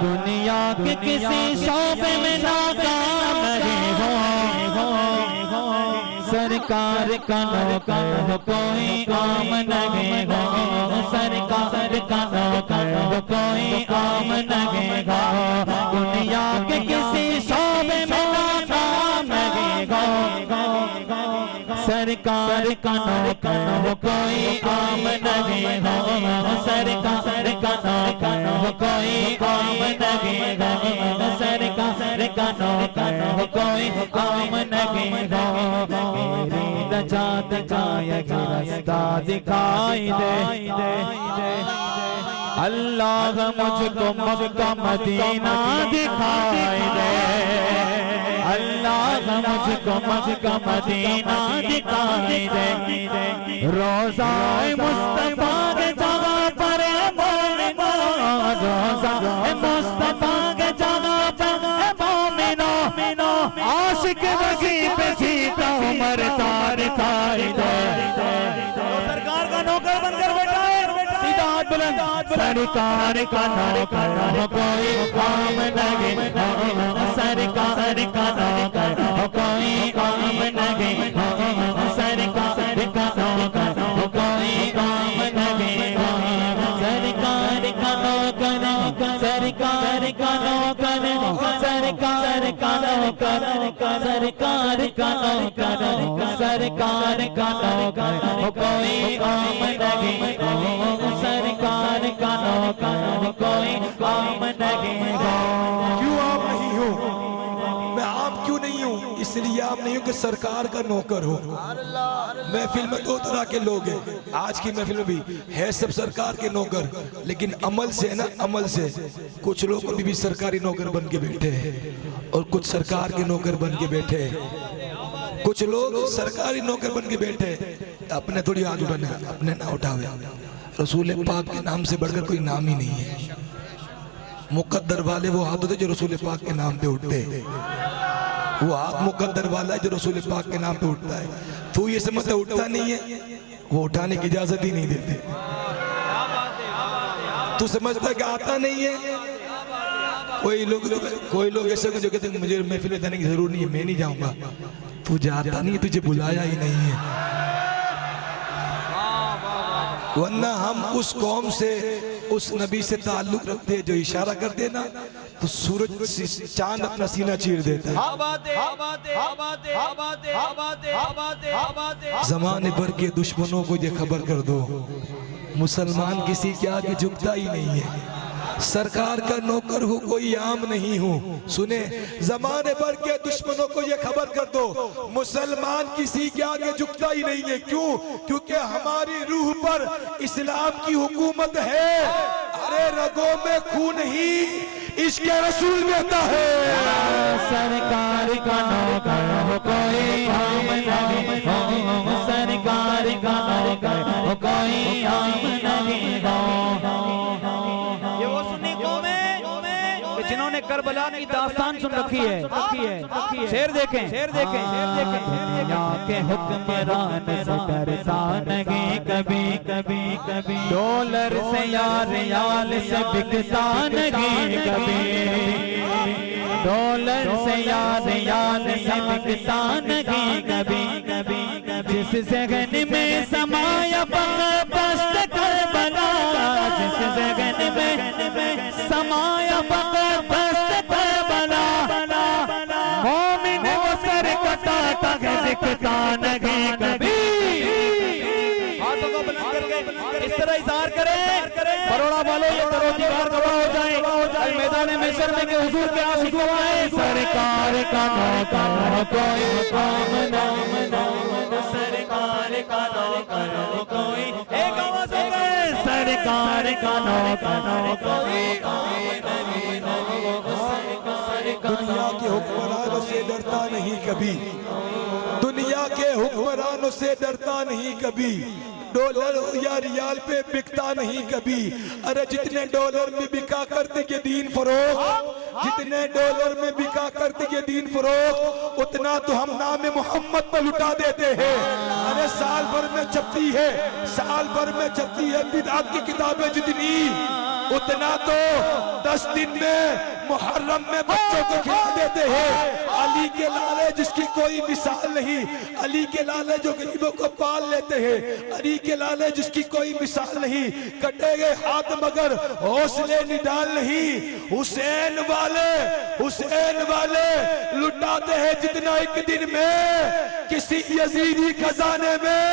दुनिया के किसी शोबे में नाकाम नहीं हो, सरकार का नौकर हो कोई आम नहीं हो, सरकार का नौकर हो कोई आम नहीं हो, दुनिया के किसी शोबे में नाकाम नहीं हो, सरकार का नौकर हो कोई आम नहीं हो, सरकार का नौकर हो कोई आम नहीं हो, सरकार का नौकर हो कोई आम नहीं हो, मेरी नजात का ये रास्ता दिखाई दे, अल्लाह मुझको मक्का मदीना दिखाई दे, अल्लाह मुझको मक्का मदीना दिखाई दे, रोज़ा मुस्तफा के जगह पर मोमिनो, रोज़ा मुस्तफा के जगह पर मोमिनो, आशिक नबी पे जीता उमर तार खाई दे, सरकार का नौकर बनकर बैठा है, सीधा हाथ बुलंद, सरकार का नौकर हो कोई काम नहीं हो, सरकार का नौकर हो कोई काम नहीं हो, सरकार का नौकर हो कोई काम नहीं हो, सरकार का नौकर, सरकार का नौकर, सरकार का नौकर, सरकार का नौकर, सरकार का नौकर हो कोई काम नहीं हो, सरकार का नौकर हो कोई काम नहीं हो। क्यों आप नहीं हो? मैं आप क्यों नहीं हूँ? इसलिए आप नहीं हो कि सरकार का नौकर हो। महफिल में दो तरह के लोग हैं, आज की महफिल में भी है सब सरकार के नौकर, लेकिन अमल से ना, अमल से कुछ लोग अभी भी सरकारी नौकर बन के बैठे हैं और कुछ सरकार के नौकर बन के बैठे हैं। कुछ लोग सरकारी नौकर बन के बैठे, अपने थोड़ी हाथ उठाना, अपने ना उठावे, रसूल पाक के नाम से बढ़कर कोई नाम ही नहीं है। मुकद्दर वाले वो हाथ होते जो रसूल पाक के नाम पे उठते, वो हाथ मुकद्दर वाला है जो रसूल पाक के नाम पे उठता है। तू ये समझता उठता नहीं है, वो उठाने की इजाजत ही नहीं देते। तू समझता कि आता नहीं है। कोई लोग ऐसे जो कहते हैं मुझे महफिल में जाने की जरूरत नहीं है, मैं नहीं जाऊंगा। तू जाता नहीं है, तुझे बुलाया ही नहीं है। वरना हम उस कौम से, उस नबी से ताल्लुक रखते हैं जो इशारा करते हैं ना, तो सूरज चांद अपना सीना चीर देता है। ज़माने भर के दुश्मनों को ये खबर कर दो, मुसलमान किसी के आगे झुकता ही नहीं है। सरकार का नौकर हूँ, कोई आम नहीं हूँ। सुने, ज़माने भर के दुश्मनों को ये खबर कर दो, मुसलमान किसी के आगे झुकता ही नहीं है। क्यों? क्योंकि हमारी रूह पर इस्लाम की हुकूमत है। अरे रगों में खून ही इश्क़ रसूल बहता है। सरकार का नौकर हो कोई आम नहीं हो, सरकार का नौकर हो कोई आम नहीं हो। ये वो सुन्नी कौम है जिन्होंने करबला की दास्तान सुन रखी है। शेर देखें, शेर देखें, शेर देखें। दुनिया के हुक्मरान से डरता नहीं कभी, कभी, कभी। डॉलर से या रियाल से बिकता नहीं कभी, डॉलर से या रियाल से बिकता नहीं कभी, कभी, कभी। जिस जगन में समाया बस्त करबला, जिस जगन में समाया बस्त करबला, मोमिन वो सर कटाता है दिखता नहीं कभी। हाथों को बुलंद करके इस तरह इज़हार करें, बरोड़ा वालों ये करो दीवार गवाह हो जाए, मैदान महशर में के हुजूर के आशिक आए। सरकार का नौकर हो कोई काम नाम नाम, सरकार का नौकर हो कोई, एक आवाज़ हो गए, सरकार का नौकर हो कोई काम नहीं नहीं, दुनिया के हुक्मरानों से डरता नहीं कभी, दुनिया के हुक्मरानों से डरता नहीं कभी, डॉलर या रियाल पे बिकता नहीं कभी। अरे जितने डॉलर में बिका करते ये दीन फरोख्त, जितने डॉलर में बिका करते ये दीन फरोख्त, उतना तो हम नाम मोहम्मद पर लुटा देते हैं। अरे साल भर में छपती है, साल भर में छपती है बिदअत की किताबें जितनी, उतना तो 10 दिन में मुहर्रम में बच्चों को खिला देते हैं। अली के लाले जिसकी कोई मिसाल नहीं, अली के लाले जो गरीबों को पाल लेते हैं, अली के लाले जिसकी कोई मिसाल नहीं, कटे गए हाथ मगर हौसले निडाल नहीं। हुसैन वाले लुटाते हैं जितना एक दिन में किसी यजीदी खजाने में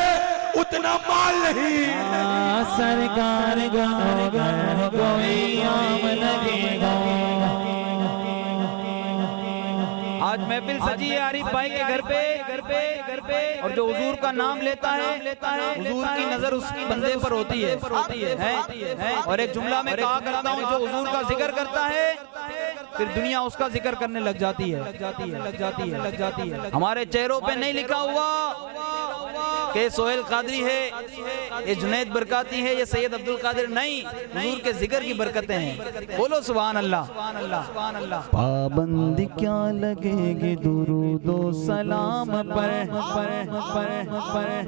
उतना माल नहीं। सरकार घर कोई आम लगेगा। आज महफिल सजी है आरिफ भाई के घर पे और जो हुजूर का नाम लेता है हुजूर की नजर उस बंदे पर होती है। और एक जुमला में कहा करता हूँ, जो हुजूर का जिक्र करता है फिर दुनिया उसका जिक्र करने लग जाती है। हमारे चेहरों पे नहीं लिखा हुआ कि सोहेल कादरी है, ये जुनैद बरकाती है, ये सैयद अब्दुल कादिर, नहीं, हुजूर के जिक्र की बरकतें हैं। बोलो सुभान अल्लाह। पाबंदी क्या लगेगी दुरूदो सलाम पर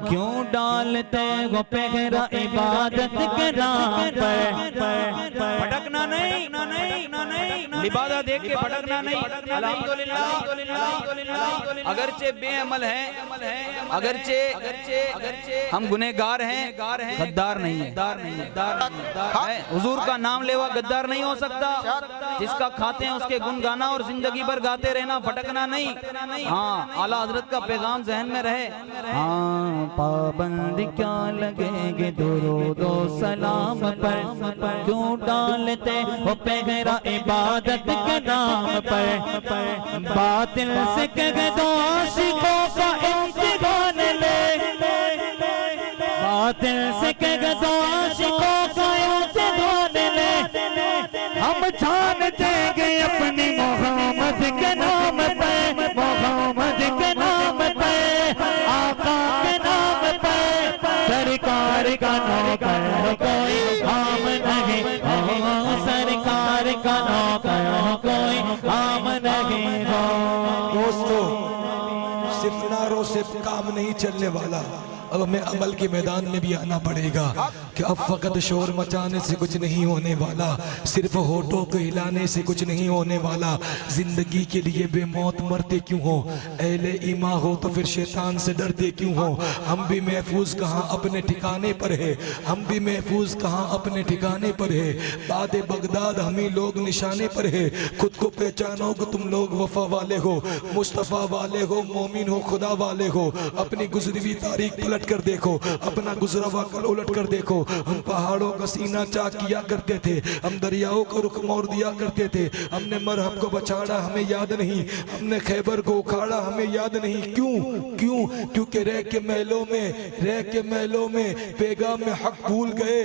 क्यों डालते हो पहरा इबादत के नाम पर। भटकना नहीं, इबादत देख के भटकना नहीं। अल्हम्दुलिल्लाह, अगरचे बेअमल हैं, अगरचे हम गुनहगार हैं, गद्दार नहीं है। हुजूर का नाम लेवा गद्दार नहीं हो सकता। जिसका खाते हैं उसके गुन गाना और जिंदगी भर गाते रहना, भटकना नहीं। हाँ, आला हजरत का पैगाम जहन में रहे। हाँ, पाबंदी क्या लगेगी दुरूदो सलाम पर क्यों डालते हो पहरा इबादत के नाम पर। बातिल से कह दो आशिकों का इम्तिहान ले, बातिल से कह दो आशिकों का इम्तिहान ले। हम छान देंगे अपनी मोहम्मद के नाम पे, मोहम्मद के नाम पे, आका के नाम पे। सरकार का नौकर कोई काम नहीं, सरकार का नौकर कोई काम नहीं हो। दोस्तों, सिर्फ नारों से काम नहीं चलने वाला, अब हमें अमल के मैदान में भी आना पड़ेगा कि अब फकत शोर मचाने से कुछ नहीं होने वाला, सिर्फ होठों को हिलाने से कुछ नहीं होने वाला। जिंदगी के लिए बेमौत मरते क्यों हो, अहले ईमा हो तो फिर शैतान से डरते क्यों हो। हम भी महफूज कहाँ अपने ठिकाने पर है, हम भी महफूज कहाँ अपने ठिकाने पर है। बाद बगदाद हम ही लोग निशाने पर है। खुद को पहचानो कि तुम लोग वफा वाले हो, मुस्तफ़ा वाले हो, मोमिन हो, खुदा वाले हो। अपनी गुजरी हुई तारीख पलट कर देखो, अपना गुजरा हुआ कल उलट कर देखो। हम पहाड़ों का सीना चाक किया करते थे, हम दरियाओं को रुख मोड़ दिया करते थे। हमने मरहब को बचाड़ा हमें याद नहीं, हमने खैबर को उखाड़ा हमें याद नहीं। क्यों? क्योंकि रह के महलों में पैगाम में हक भूल गए,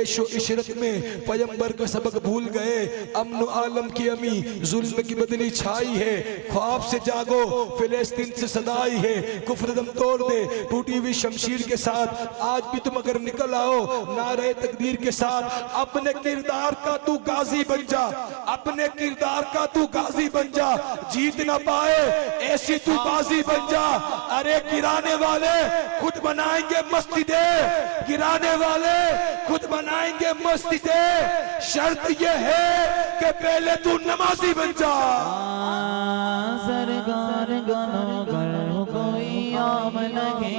ऐशो इशरत में पैगंबर का सबक भूल गए। अमन आलम की अमी जुल्म की बदली छाई है, ख्वाब से जागो फिलिस्तीन से सदाई है। कुफ्र दम तोड़ दे टूटी हुई शमशीर के साथ, आज भी तुम अगर निकल आओ नारे तकदीर के साथ। अपने किरदार का तू गाजी बन जा, अपने किरदार का तू गाजी बन जा। जीत ना पाए ऐसी तू बाजी बन जा। अरे गिराने वाले खुद बनाएंगे मस्जिदें, गिराने वाले खुद बनाएंगे मस्जिदें। शर्त ये है कि पहले तू नमाजी बन जा। सरकार गानो कर कोई आम लगे